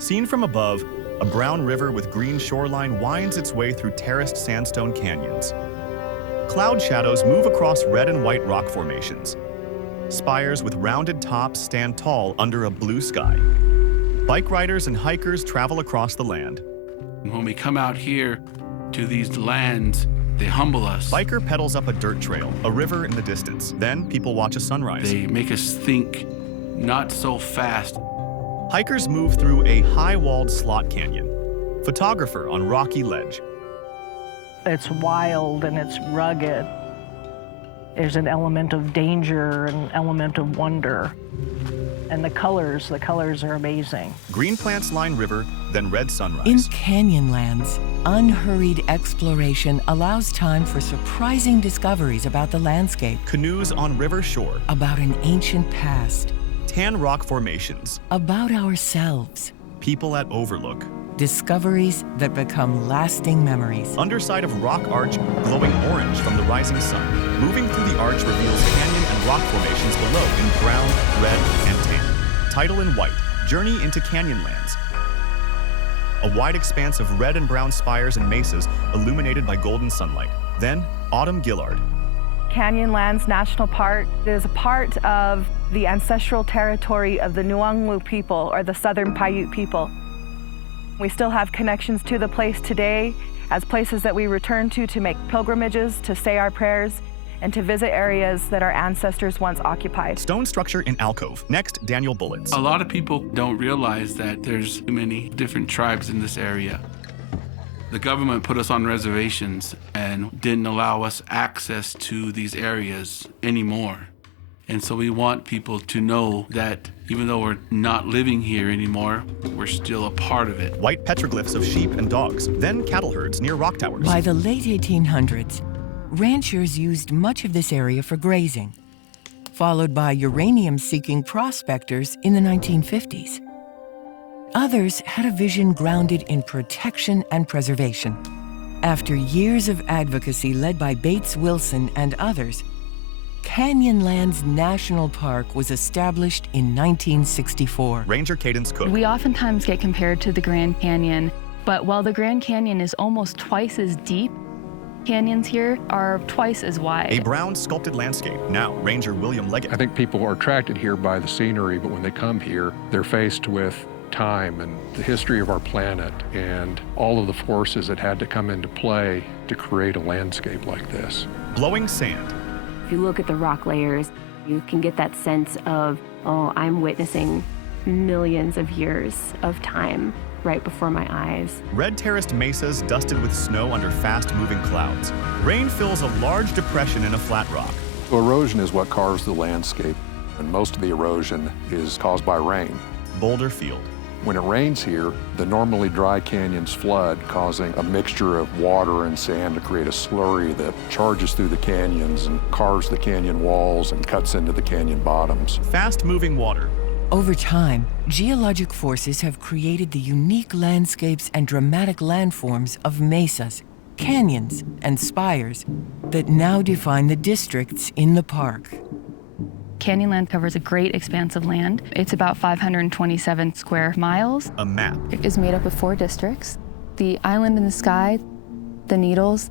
Seen from above, a brown river with green shoreline winds its way through terraced sandstone canyons. Cloud shadows move across red and white rock formations. Spires with rounded tops stand tall under a blue sky. Bike riders and hikers travel across the land. When we come out here to these lands, they humble us. Biker pedals up a dirt trail, a river in the distance. Then people watch a sunrise. They make us think not so fast. Hikers move through a high-walled slot canyon. Photographer on rocky ledge. It's wild and it's rugged. There's an element of danger and an element of wonder. And the colors are amazing. Green plants line river, then red sunrise. In Canyonlands, unhurried exploration allows time for surprising discoveries about the landscape. Canoes on river shore. About an ancient past. Tan rock formations. About ourselves. People at overlook. Discoveries that become lasting memories. Underside of rock arch, glowing orange from the rising sun. Moving through the arch reveals canyon and rock formations below in brown, red, and tan. Title in white, Journey into Canyonlands. A wide expanse of red and brown spires and mesas illuminated by golden sunlight. Then, Autumn Gillard. Canyonlands National Park is a part of the ancestral territory of the Nuanglu people, or the Southern Paiute people. We still have connections to the place today as places that we return to make pilgrimages, to say our prayers, and to visit areas that our ancestors once occupied. Stone structure in alcove. Next, Daniel Bullets. A lot of people don't realize that there's many different tribes in this area. The government put us on reservations and didn't allow us access to these areas anymore. And so we want people to know that even though we're not living here anymore, we're still a part of it. White petroglyphs of sheep and dogs, then cattle herds near rock towers. By the late 1800s, ranchers used much of this area for grazing, followed by uranium-seeking prospectors in the 1950s. Others had a vision grounded in protection and preservation. After years of advocacy led by Bates Wilson and others, Canyonlands National Park was established in 1964. Ranger Cadence Cook. We oftentimes get compared to the Grand Canyon, but while the Grand Canyon is almost twice as deep, canyons here are twice as wide. A brown sculpted landscape. Now, Ranger William Leggett. I think people are attracted here by the scenery, but when they come here, they're faced with time and the history of our planet and all of the forces that had to come into play to create a landscape like this. Blowing sand. If you look at the rock layers, you can get that sense of, oh, I'm witnessing millions of years of time right before my eyes. Red terraced mesas dusted with snow under fast-moving clouds. Rain fills a large depression in a flat rock. Erosion is what carves the landscape, and most of the erosion is caused by rain. Boulder Field. When it rains here, the normally dry canyons flood, causing a mixture of water and sand to create a slurry that charges through the canyons and carves the canyon walls and cuts into the canyon bottoms. Fast-moving water. Over time, geologic forces have created the unique landscapes and dramatic landforms of mesas, canyons, and spires that now define the districts in the park. Canyonland covers a great expanse of land. It's about 527 square miles. A map. It is made up of 4 districts: the Island in the Sky, the Needles,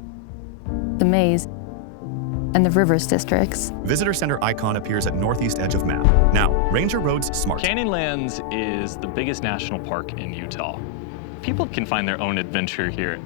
the Maze, and the Rivers districts. Visitor center icon appears at northeast edge of map. Now, Ranger Rhodes Smart. Canyonlands is the biggest national park in Utah. People can find their own adventure here,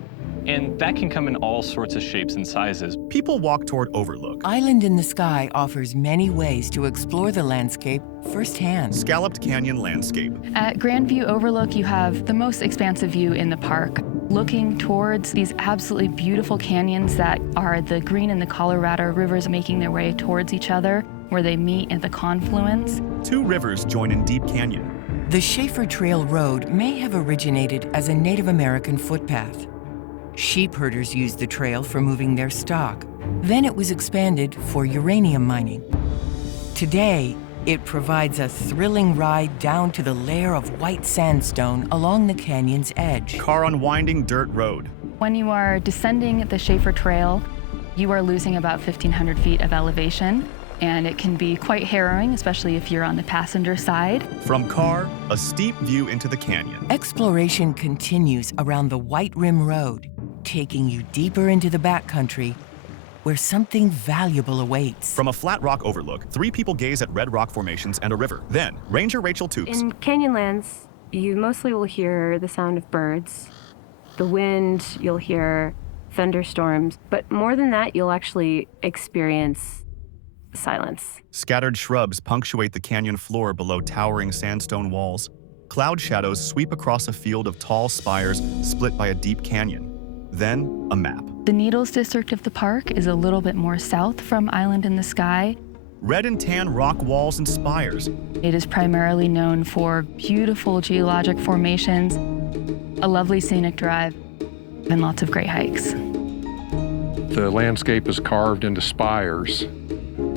and that can come in all sorts of shapes and sizes. People walk toward Overlook. Island in the Sky offers many ways to explore the landscape firsthand. Scalloped Canyon landscape. At Grandview Overlook, you have the most expansive view in the park, looking towards these absolutely beautiful canyons that are the Green and the Colorado rivers making their way towards each other, where they meet at the confluence. 2 rivers join in Deep Canyon. The Schaefer Trail Road may have originated as a Native American footpath. Sheep herders used the trail for moving their stock. Then it was expanded for uranium mining. Today, it provides a thrilling ride down to the layer of white sandstone along the canyon's edge. Car on winding dirt road. When you are descending the Schaefer Trail, you are losing about 1,500 feet of elevation, and it can be quite harrowing, especially if you're on the passenger side. From car, a steep view into the canyon. Exploration continues around the White Rim Road, taking you deeper into the backcountry where something valuable awaits. From a flat rock overlook, 3 people gaze at red rock formations and a river. Then, Ranger Rachel Toops. In Canyonlands, you mostly will hear the sound of birds. The wind, you'll hear thunderstorms, but more than that, you'll actually experience silence. Scattered shrubs punctuate the canyon floor below towering sandstone walls. Cloud shadows sweep across a field of tall spires split by a deep canyon. Then, a map. The Needles district of the park is a little bit more south from Island in the Sky. Red and tan rock walls and spires. It is primarily known for beautiful geologic formations, a lovely scenic drive, and lots of great hikes. The landscape is carved into spires.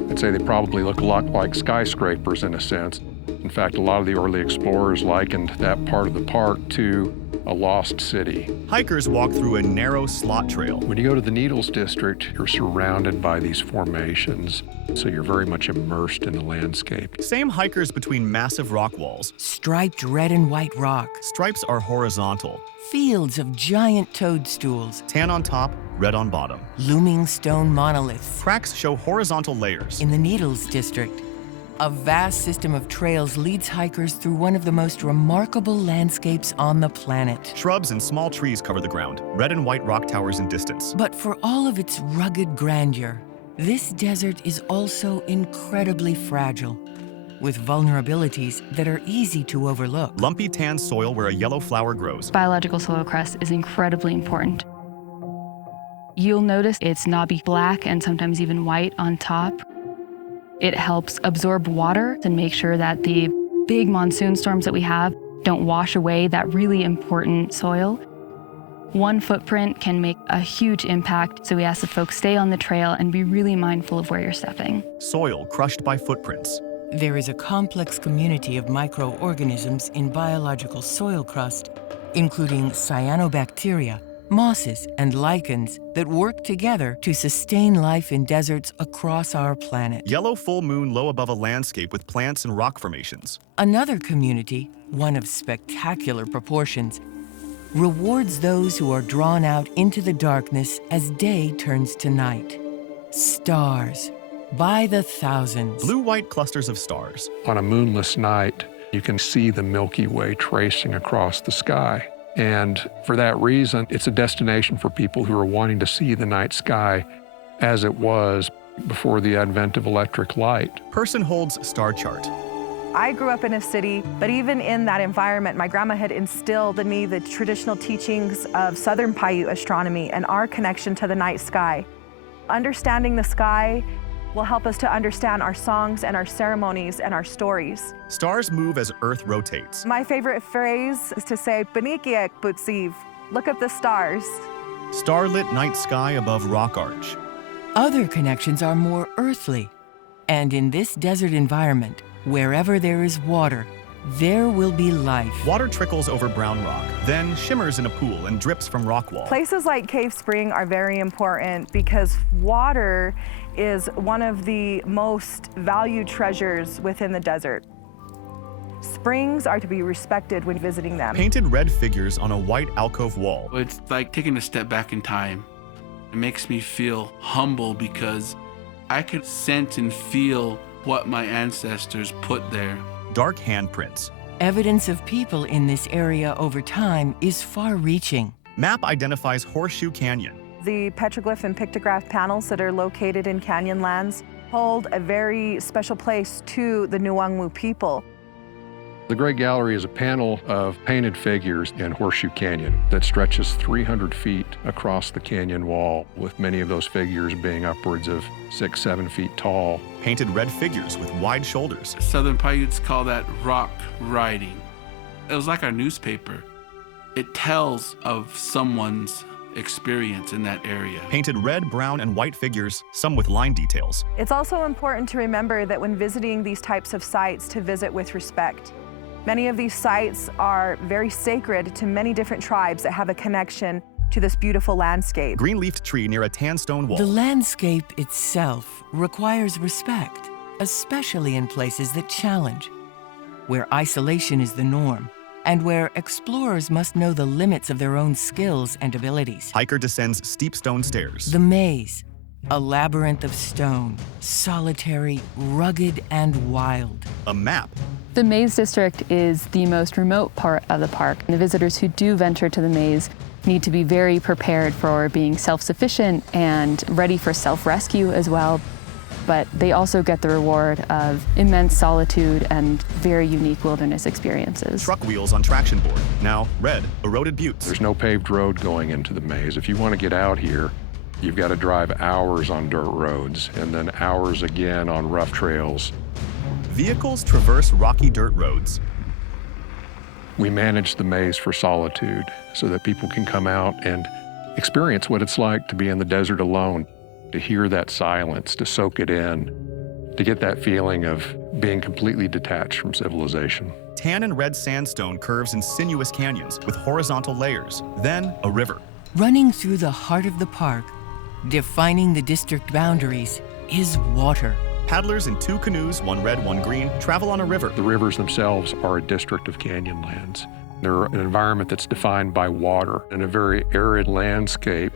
I'd say they probably look a lot like skyscrapers in a sense. In fact, a lot of the early explorers likened that part of the park to a lost city. Hikers walk through a narrow slot trail. When you go to the Needles district, you're surrounded by these formations, so you're very much immersed in the landscape. Same hikers between massive rock walls. Striped red and white rock. Stripes are horizontal. Fields of giant toadstools. Tan on top, red on bottom. Looming stone monoliths. Cracks show horizontal layers. In the Needles district, a vast system of trails leads hikers through one of the most remarkable landscapes on the planet. Shrubs and small trees cover the ground, red and white rock towers in distance. But for all of its rugged grandeur, this desert is also incredibly fragile, with vulnerabilities that are easy to overlook. Lumpy tan soil where a yellow flower grows. Biological soil crust is incredibly important. You'll notice it's knobby black and sometimes even white on top. It helps absorb water and make sure that the big monsoon storms that we have don't wash away that really important soil. One footprint can make a huge impact, so we ask that folks stay on the trail and be really mindful of where you're stepping. Soil crushed by footprints. There is a complex community of microorganisms in biological soil crust, including cyanobacteria, mosses, and lichens that work together to sustain life in deserts across our planet. Yellow full moon low above a landscape with plants and rock formations. Another community, one of spectacular proportions, rewards those who are drawn out into the darkness as day turns to night. Stars, by the thousands. Blue-white clusters of stars. On a moonless night, you can see the Milky Way tracing across the sky. And for that reason, it's a destination for people who are wanting to see the night sky as it was before the advent of electric light. Person holds star chart. I grew up in a city, but even in that environment, my grandma had instilled in me the traditional teachings of Southern Paiute astronomy and our connection to the night sky. Understanding the sky will help us to understand our songs and our ceremonies and our stories. Stars move as Earth rotates. My favorite phrase is to say, "Benikiek Butsiv," look at the stars. Starlit night sky above rock arch. Other connections are more earthly. And in this desert environment, wherever there is water, there will be life. Water trickles over brown rock, then shimmers in a pool and drips from rock wall. Places like Cave Spring are very important because water is one of the most valued treasures within the desert. Springs are to be respected when visiting them. Painted red figures on a white alcove wall. It's like taking a step back in time. It makes me feel humble because I could sense and feel what my ancestors put there. Dark handprints. Evidence of people in this area over time is far-reaching. Map identifies Horseshoe Canyon. The petroglyph and pictograph panels that are located in Canyonlands hold a very special place to the Nuangmu people. The Great Gallery is a panel of painted figures in Horseshoe Canyon that stretches 300 feet across the canyon wall, with many of those figures being upwards of 6-7 feet tall. Painted red figures with wide shoulders. Southern Paiutes call that rock writing. It was like our newspaper. It tells of someone's experience in that area. Painted red, brown, and white figures, some with line details. It's also important to remember that when visiting these types of sites, to visit with respect. Many of these sites are very sacred to many different tribes that have a connection to this beautiful landscape. Green-leafed tree near a tan stone wall. The landscape itself requires respect. especially in places that challenge, where isolation is the norm, and where explorers must know the limits of their own skills and abilities. Hiker descends steep stone stairs. The maze, a labyrinth of stone, solitary, rugged, and wild. A map. The Maze District is the most remote part of the park. The visitors who do venture to the maze need to be very prepared for being self-sufficient and ready for self-rescue as well. But they also get the reward of immense solitude and very unique wilderness experiences. Truck wheels on traction board. Now red, eroded buttes. There's no paved road going into the maze. If you want to get out here, you've got to drive hours on dirt roads and then hours again on rough trails. Vehicles traverse rocky dirt roads. We manage the maze for solitude so that people can come out and experience what it's like to be in the desert alone, to hear that silence, to soak it in, to get that feeling of being completely detached from civilization. Tan and red sandstone curves in sinuous canyons with horizontal layers. Then a river. Running through the heart of the park, defining the district boundaries, is water. Paddlers in 2 canoes, one red, one green, travel on a river. The rivers themselves are a district of Canyonlands. They're an environment that's defined by water in a very arid landscape.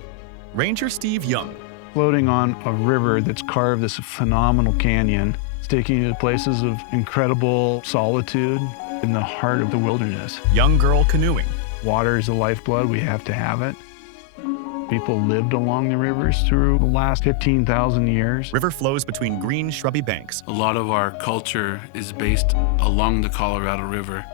Ranger Steve Young. Floating on a river that's carved this phenomenal canyon, it's taking you to places of incredible solitude in the heart of the wilderness. Young girl canoeing. Water is the lifeblood, we have to have it. People lived along the rivers through the last 15,000 years. River flows between green, shrubby banks. A lot of our culture is based along the Colorado River,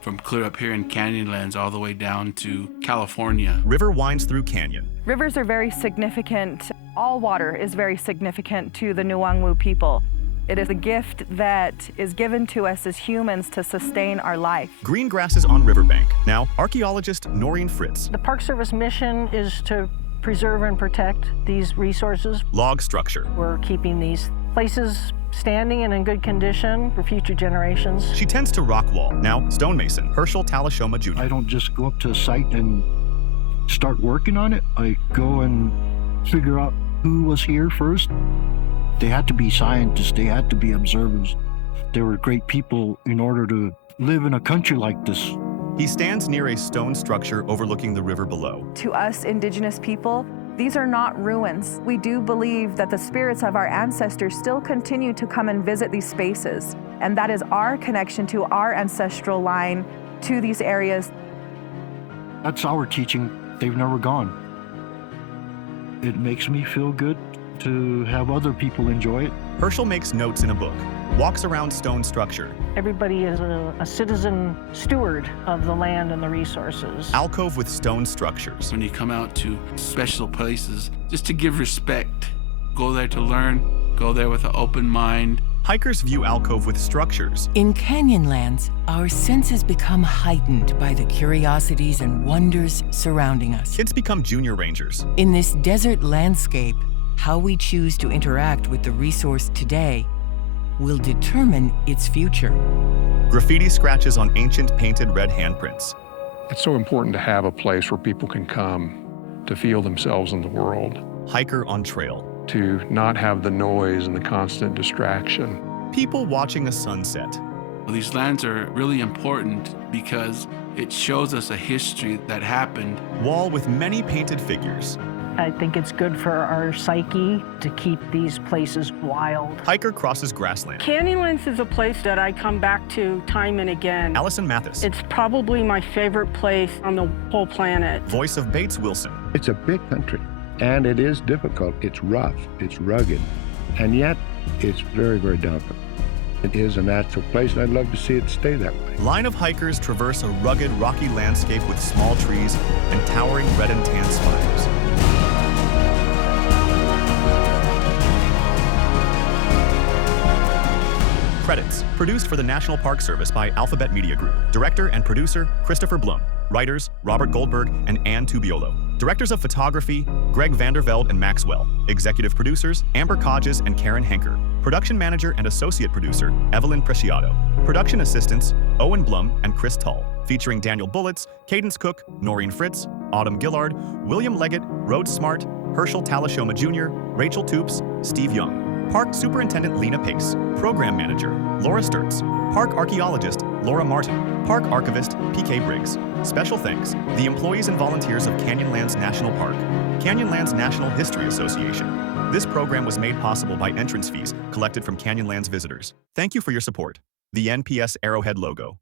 from clear up here in Canyonlands all the way down to California. River winds through canyon. Rivers are very significant. All water is very significant to the Nuangwu people. It is a gift that is given to us as humans to sustain our life. Green grasses on riverbank. Now, archaeologist Noreen Fritz. The Park Service mission is to preserve and protect these resources. Log structure. We're keeping these places standing and in good condition for future generations. She tends to rock wall. Now, stonemason Herschel Talashoma Jr. I don't just go up to a site and start working on it. I go and figure out who was here first. They had to be scientists, they had to be observers. They were great people in order to live in a country like this. He stands near a stone structure overlooking the river below. To us indigenous people, these are not ruins. We do believe that the spirits of our ancestors still continue to come and visit these spaces. And that is our connection to our ancestral line to these areas. That's our teaching. They've never gone. It makes me feel good to have other people enjoy it. Herschel makes notes in a book, walks around stone structure. Everybody is a citizen steward of the land and the resources. Alcove with stone structures. When you come out to special places, just to give respect, go there to learn, go there with an open mind. Hikers view alcove with structures. In Canyonlands, our senses become heightened by the curiosities and wonders surrounding us. Kids become junior rangers. In this desert landscape, how we choose to interact with the resource today will determine its future. Graffiti scratches on ancient painted red handprints. It's so important to have a place where people can come to feel themselves in the world. Hiker on trail. To not have the noise and the constant distraction. People watching a sunset. Well, these lands are really important because it shows us a history that happened. Wall with many painted figures. I think it's good for our psyche to keep these places wild. Hiker crosses grassland. Canyonlands is a place that I come back to time and again. Allison Mathis. It's probably my favorite place on the whole planet. Voice of Bates Wilson. It's a big country, and it is difficult. It's rough, it's rugged, and yet it's very, very delicate. It is a natural place, and I'd love to see it stay that way. Line of hikers traverse a rugged, rocky landscape with small trees and towering red and tan spires. Credits. Produced for the National Park Service by Alphabet Media Group. Director and producer, Christopher Blum. Writers, Robert Goldberg and Ann Tubiolo. Directors of photography, Greg Vanderveld and Maxwell. Executive producers, Amber Codges and Karen Henker. Production manager and associate producer, Evelyn Preciado. Production assistants, Owen Blum and Chris Tull. Featuring Daniel Bullets, Cadence Cook, Noreen Fritz, Autumn Gillard, William Leggett, Rhodes Smart, Herschel Talashoma Jr., Rachel Toops, Steve Young. Park Superintendent Lena Pace, Program Manager Laura Sturtz, Park Archaeologist Laura Martin, Park Archivist PK Briggs. Special thanks, the employees and volunteers of Canyonlands National Park, Canyonlands National History Association. This program was made possible by entrance fees collected from Canyonlands visitors. Thank you for your support. The NPS Arrowhead logo.